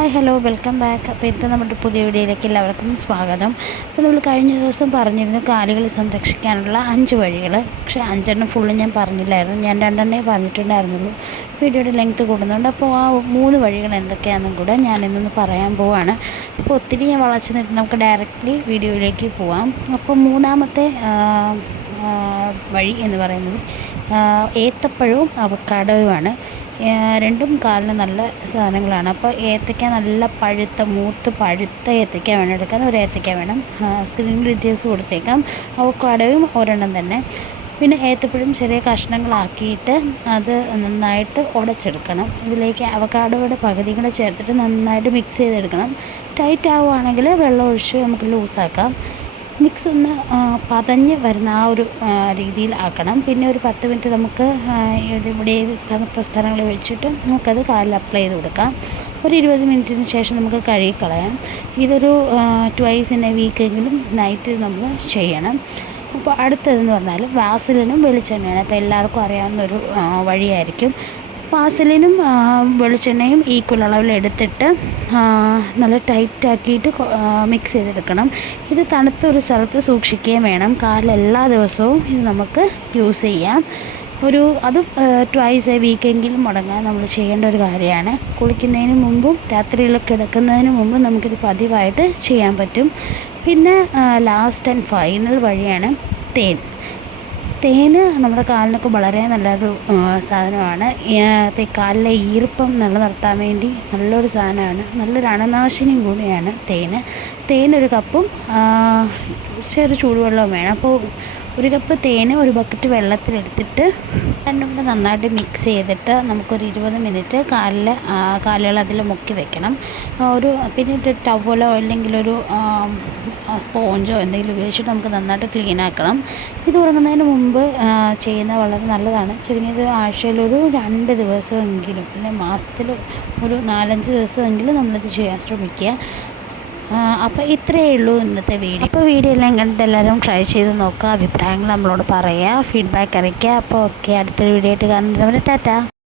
Hi hello welcome back. അപ്പോൾ ഇത് നമ്മുടെ പുതിയ വീഡിയോയിലേക്ക് എല്ലാവർക്കും സ്വാഗതം. അപ്പോൾ നമ്മൾ കഴിഞ്ഞ ദിവസം പറഞ്ഞിരുന്നു കാലുകൾ സംരക്ഷിക്കാനുള്ള അഞ്ച് വഴികൾ പക്ഷേ അഞ്ചെണ്ണം ഫുള്ള് ഞാൻ പറഞ്ഞില്ലായിരുന്നു. ഞാൻ രണ്ടെണ്ണേ പറഞ്ഞിട്ടുണ്ടായിരുന്നുള്ളൂ. വീഡിയോയുടെ ലെങ്ത്ത് കൂടുന്നുണ്ട് അപ്പോൾ ആ മൂന്ന് വഴികൾ എന്തൊക്കെയാണെന്നും കൂടെ ഞാൻ ഇന്നൊന്ന് പറയാൻ പോവാണ്. അപ്പോൾ ഒത്തിരി ഞാൻ വളച്ചു നിട്ട് നമുക്ക് ഡയറക്റ്റ്ലി വീഡിയോയിലേക്ക് പോവാം. അപ്പോൾ മൂന്നാമത്തെ വഴി എന്ന് പറയുന്നത് ഏത്തപ്പഴവും അവക്കാഡോയുമാണ് ആ, രണ്ടും കാലിന് നല്ല സാധനങ്ങളാണ്. അപ്പോൾ ഏത്തയ്ക്ക നല്ല പഴുത്ത മൂത്ത് പഴുത്ത ഏത്തയ്ക്ക വേണം എടുക്കാൻ. ഒരു ഏത്തയ്ക്ക വേണം. സ്ക്രീൻ ഡീറ്റെയിൽസ് കൊടുത്തേക്കാം. അവക്കാടവും ഒരെണ്ണം തന്നെ. പിന്നെ ഏത്തപ്പഴം ചെറിയ കഷ്ണങ്ങളാക്കിയിട്ട് അത് നന്നായിട്ട് ഉടച്ചെടുക്കണം. ഇതിലേക്ക് അവക്കാഡോയുടെ പകുതി കൂടെ ചേർത്തിട്ട് നന്നായിട്ട് മിക്സ് ചെയ്തെടുക്കണം. ടൈറ്റ് ആവുകയാണെങ്കിൽ വെള്ളം ഒഴിച്ച് നമുക്ക് ലൂസാക്കാം മിക്സ് ഒന്ന് പതഞ്ഞ് വരുന്ന ആ ഒരു രീതിയിൽ ആക്കണം പിന്നെ ഒരു പത്ത് മിനിറ്റ് നമുക്ക് ഇവിടെ തണുത്ത സ്ഥലങ്ങളിൽ വെച്ചിട്ട് നമുക്കത് കാലിൽ അപ്ലൈ ചെയ്ത് കൊടുക്കാം. ഒരു ഇരുപത് മിനിറ്റിന് ശേഷം നമുക്ക് കഴുകി കളയാം. ഇതൊരു ട്വൈസ് ഇൻ എ വീക്കെങ്കിലും നൈറ്റ് നമ്മൾ ചെയ്യണം. അപ്പോൾ അടുത്തതെന്ന് പറഞ്ഞാൽ വാസലിനും വെളിച്ചെണ്ണയാണ്. അപ്പോൾ എല്ലാവർക്കും അറിയാവുന്ന ഒരു വഴിയായിരിക്കും. വാസലിനും വെളിച്ചെണ്ണയും ഈക്വൽ അളവിൽ എടുത്തിട്ട് നല്ല ടൈറ്റ് ആക്കിയിട്ട് മിക്സ് ചെയ്തെടുക്കണം. ഇത് തണുത്തൊരു സ്ഥലത്ത് സൂക്ഷിക്കുകയും വേണം. കാലിൽ എല്ലാ ദിവസവും ഇത് നമുക്ക് യൂസ് ചെയ്യാം. ഒരു അതും ട്വൈസ് എ വീക്കെങ്കിലും മുടങ്ങാൻ നമ്മൾ ചെയ്യേണ്ട ഒരു കാര്യമാണ്. കുളിക്കുന്നതിന് മുമ്പും രാത്രിയിൽ കിടക്കുന്നതിന് മുമ്പും നമുക്കിത് പതിവായിട്ട് ചെയ്യാൻ പറ്റും. പിന്നെ ലാസ്റ്റ് ആൻഡ് ഫൈനൽ വഴിയാണ് തേൻ. തേന് നമ്മുടെ കാലിനൊക്കെ വളരെ നല്ലൊരു സാധനമാണ്. കാലിലെ ഈർപ്പം നിലനിർത്താൻ വേണ്ടി നല്ലൊരു സാധനമാണ്. നല്ലൊരു അണുനാശിനിയും കൂടിയാണ് തേൻ തേനൊരു കപ്പും ചെറു ചൂടുവെള്ളവും വേണം. അപ്പോൾ ഒരു കപ്പ് തേന് ഒരു ബക്കറ്റ് വെള്ളത്തിലെടുത്തിട്ട് രണ്ടും കൂടെ നന്നായിട്ട് മിക്സ് ചെയ്തിട്ട് നമുക്കൊരു ഇരുപത് മിനിറ്റ് കാലിൽ കാലുകൾ അതിൽ മുക്കി വെക്കണം. ഒരു പിന്നെ ടവലോ അല്ലെങ്കിൽ ഒരു സ്പോഞ്ചോ എന്തെങ്കിലും ഉപയോഗിച്ചിട്ട് നമുക്ക് നന്നായിട്ട് ക്ലീൻ ആക്കണം. ഇത് ഉറങ്ങുന്നതിന് മുമ്പ് ചെയ്യുന്ന വളരെ നല്ലതാണ്. ചുരുങ്ങിയത് ആഴ്ചയിലൊരു രണ്ട് ദിവസമെങ്കിലും അല്ലെങ്കിൽ മാസത്തിൽ ഒരു നാലഞ്ച് ദിവസമെങ്കിലും നമ്മളിത് ചെയ്യാൻ ശ്രമിക്കുക. അപ്പോൾ ഇത്രയേ ഉള്ളൂ ഇന്നത്തെ വീഡിയോ. അപ്പോൾ വീഡിയോ എല്ലാം കണ്ടിട്ട് എല്ലാവരും ട്രൈ ചെയ്ത് നോക്കുക അഭിപ്രായങ്ങൾ നമ്മളോട് പറയുക ഫീഡ്ബാക്ക് അറിയിക്കുക. അപ്പോൾ ഓക്കെ അടുത്തൊരു വീഡിയോ ആയിട്ട് കാണുന്നവരെ ടാറ്റ.